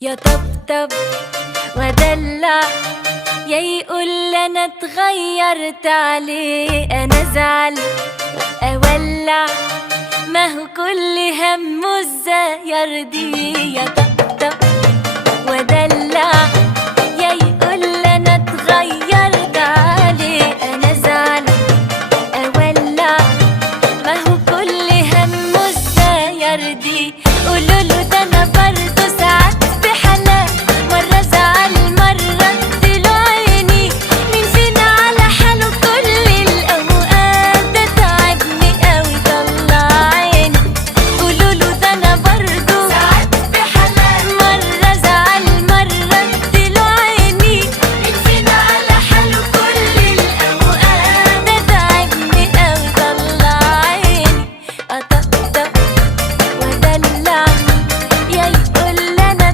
يا طبطب ودلع، يا يقول انا اتغيرت عليه، انا ازعل اولع، ما هو كل همه ازاي يرضيه.